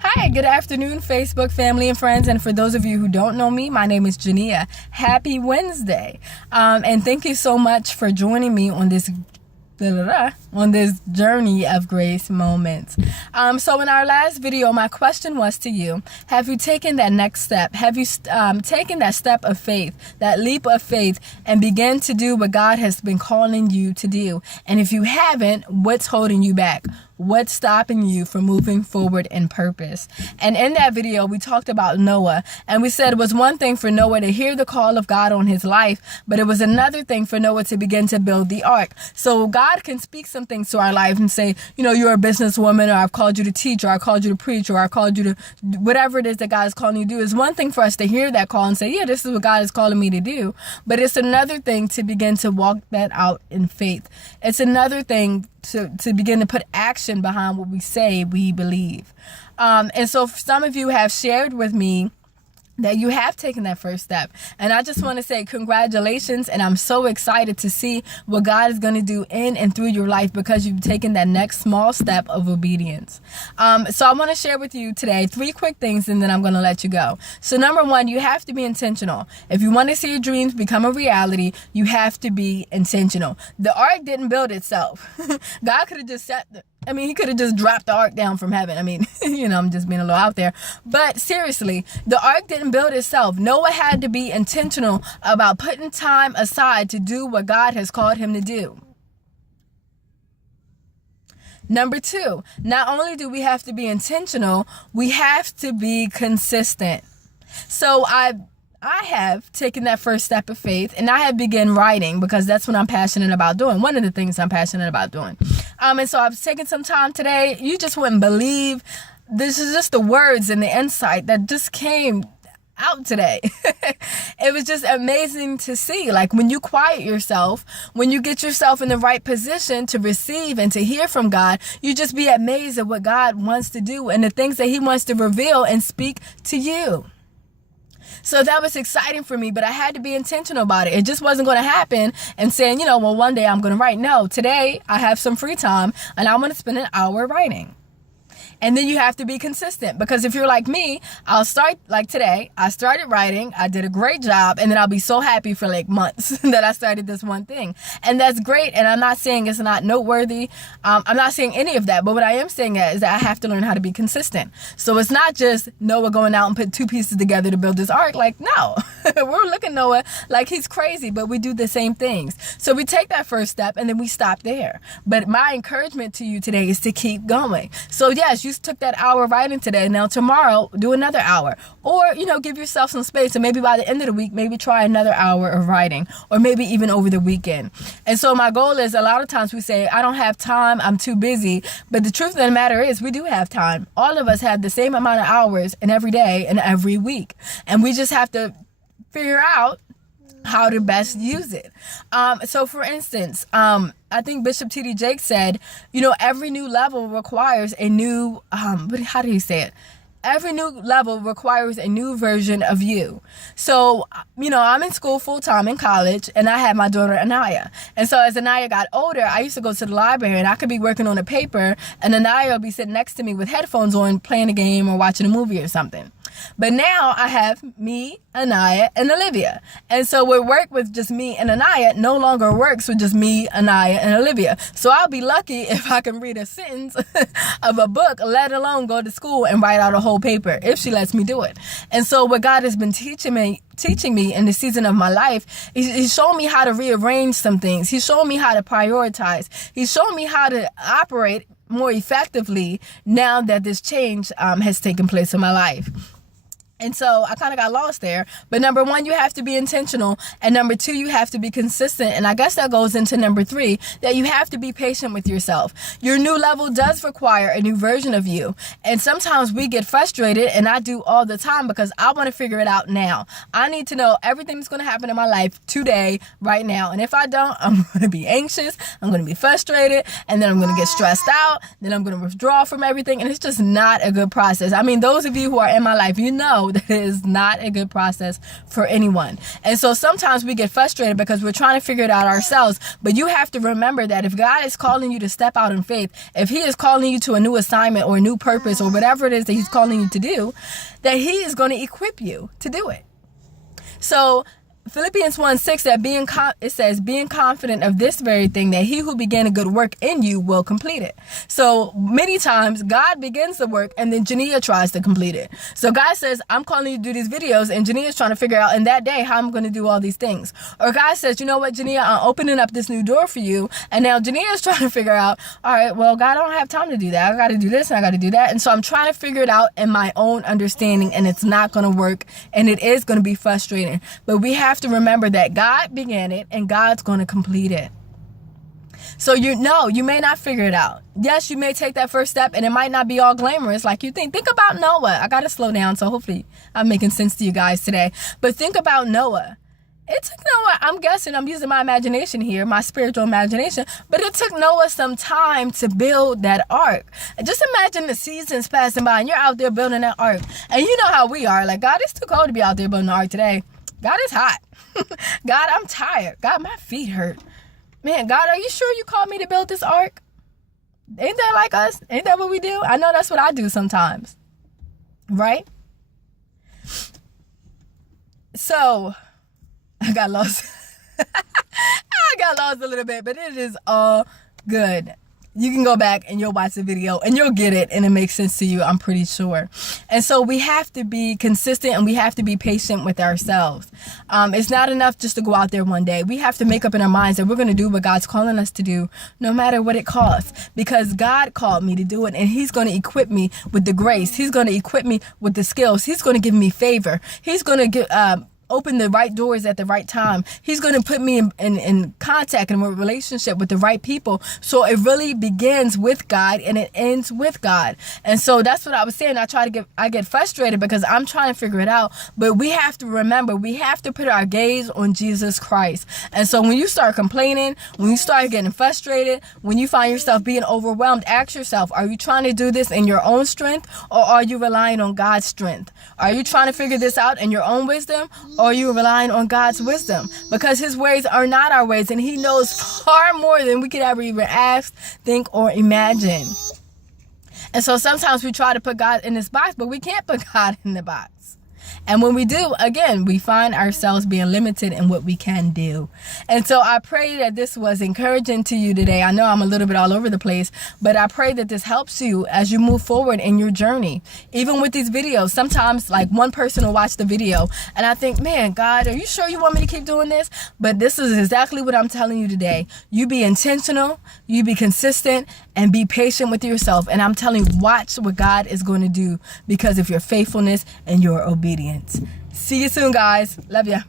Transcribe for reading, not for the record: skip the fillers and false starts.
Hi, good afternoon, Facebook family and friends. And for those of you who don't know me, my name is Jania. Happy Wednesday. And thank you so much for joining me on this journey of grace moments. So in our last video, my question was to you: have you taken that next step? Have you taken that step of faith, that leap of faith, and begin to do what God has been calling you to do? And if you haven't, what's holding you back? What's stopping you from moving forward in purpose? And in that video, we talked about Noah, and we said it was one thing for Noah to hear the call of God on his life, but it was another thing for Noah to begin to build the ark. So God can speak some things to our life and say, you're a businesswoman, or I've called you to teach, or I called you to preach, or I called you to whatever it is that God is calling you to do. It's one thing for us to hear that call and say, yeah, this is what God is calling me to do. But it's another thing to begin to walk that out in faith. It's another thing to begin to put action behind what we say we believe. And so some of you have shared with me that you have taken that first step. And I just want to say congratulations, and I'm so excited to see what God is going to do in and through your life because you've taken that next small step of obedience. So I want to share with you today 3 quick things, and then I'm going to let you go. So number 1, you have to be intentional. If you want to see your dreams become a reality, you have to be intentional. The ark didn't build itself. God could have just he could have just dropped the ark down from heaven. I'm just being a little out there. But seriously, the ark didn't build itself. Noah had to be intentional about putting time aside to do what God has called him to do. Number 2, not only do we have to be intentional, we have to be consistent. So I have taken that first step of faith, and I have begun writing because that's what I'm passionate about doing. One of the things I'm passionate about doing. And so I've taken some time today. You just wouldn't believe, this is just the words and the insight that just came out today. It was just amazing to see, like when you quiet yourself, when you get yourself in the right position to receive and to hear from God, you just be amazed at what God wants to do and the things that he wants to reveal and speak to you. So that was exciting for me, but I had to be intentional about it. It just wasn't going to happen and saying, one day I'm going to write. No, today I have some free time and I'm going to spend an hour writing. And then you have to be consistent, because if you're like me, I'll start like today. I started writing. I did a great job. And then I'll be so happy for like months that I started this one thing. And that's great. And I'm not saying it's not noteworthy. I'm not saying any of that. But what I am saying is that I have to learn how to be consistent. So it's not just Noah going out and put 2 pieces together to build this ark. Like, no, we're looking at Noah like he's crazy, but we do the same things. So we take that first step and then we stop there. But my encouragement to you today is to keep going. So yes, you took that hour writing today. Now tomorrow, do another hour, or give yourself some space, and maybe by the end of the week, maybe try another hour of writing, or maybe even over the weekend. And so my goal is, a lot of times we say, I don't have time, I'm too busy. But the truth of the matter is, we do have time. All of us have the same amount of hours in every day and every week, and we just have to figure out how to best use it. So for instance, I think Bishop T.D. Jakes said, every new level requires a new, how do you say it? Every new level requires a new version of you. So, I'm in school full time in college, and I had my daughter Anaya. And so as Anaya got older, I used to go to the library, and I could be working on a paper, and Anaya would be sitting next to me with headphones on, playing a game or watching a movie or something. But now I have me, Anaya, and Olivia. And so what worked with just me and Anaya no longer works with just me, Anaya, and Olivia. So I'll be lucky if I can read a sentence of a book, let alone go to school and write out a whole paper, if she lets me do it. And so what God has been teaching me in the season of my life, he's showing me how to rearrange some things. He's showing me how to prioritize. He's showing me how to operate more effectively now that this change has taken place in my life. And so I kind of got lost there. But number 1, you have to be intentional. And number 2, you have to be consistent. And I guess that goes into number 3, that you have to be patient with yourself. Your new level does require a new version of you. And sometimes we get frustrated, and I do all the time, because I want to figure it out now. I need to know everything that's going to happen in my life today, right now. And if I don't, I'm going to be anxious. I'm going to be frustrated. And then I'm going to get stressed out. Then I'm going to withdraw from everything. And it's just not a good process. Those of you who are in my life, know that it is not a good process for anyone. And so sometimes we get frustrated because we're trying to figure it out ourselves. But you have to remember that if God is calling you to step out in faith, if he is calling you to a new assignment or a new purpose or whatever it is that he's calling you to do, that he is going to equip you to do it. So Philippians 1:6 that it says, being confident of this very thing, that he who began a good work in you will complete it. So many times God begins the work and then Jania tries to complete it. So God says, I'm calling you to do these videos, and Jania's trying to figure out in that day how I'm going to do all these things. Or God says, you know what, Jania, I'm opening up this new door for you. And now Jania's trying to figure out, all right, well, God, I don't have time to do that. I got to do this and I got to do that. And so I'm trying to figure it out in my own understanding, and it's not going to work, and it is going to be frustrating. But we have to remember that God began it and God's going to complete it. So you may not figure it out. Yes, you may take that first step and it might not be all glamorous like you think. Think about Noah. I got to slow down, so hopefully I'm making sense to you guys today. But think about Noah. It took Noah, I'm guessing, I'm using my imagination here, my spiritual imagination, but it took Noah some time to build that ark. Just imagine the seasons passing by and you're out there building that ark. And you know how we are. Like, God, it's too cold to be out there building the ark today. God, it's hot. God, I'm tired. God, my feet hurt. Man, God, are you sure you called me to build this ark? Ain't that like us? Ain't that what we do? I know that's what I do sometimes. Right? So, I got lost. I got lost a little bit, but it is all good. You can go back and you'll watch the video and you'll get it, and it makes sense to you, I'm pretty sure. And so we have to be consistent and we have to be patient with ourselves. It's not enough just to go out there one day. We have to make up in our minds that we're going to do what God's calling us to do, no matter what it costs, because God called me to do it, and he's going to equip me with the grace. He's going to equip me with the skills. He's going to give me favor. He's going to open the right doors at the right time. He's going to put me in contact and a relationship with the right people. So it really begins with God and it ends with God. And so that's what I was saying. I get frustrated because I'm trying to figure it out. But we have to remember, we have to put our gaze on Jesus Christ. And so when you start complaining, when you start getting frustrated, when you find yourself being overwhelmed, ask yourself, are you trying to do this in your own strength, or are you relying on God's strength? Are you trying to figure this out in your own wisdom, or are you relying on God's wisdom? Because his ways are not our ways, and he knows far more than we could ever even ask, think, or imagine. And so sometimes we try to put God in this box, but we can't put God in the box. And when we do, again, we find ourselves being limited in what we can do. And so I pray that this was encouraging to you today. I know I'm a little bit all over the place, but I pray that this helps you as you move forward in your journey. Even with these videos, sometimes like one person will watch the video and I think, man, God, are you sure you want me to keep doing this? But this is exactly what I'm telling you today. You be intentional, you be consistent, and be patient with yourself. And I'm telling you, watch what God is going to do because of your faithfulness and your obedience. See you soon, guys. Love ya.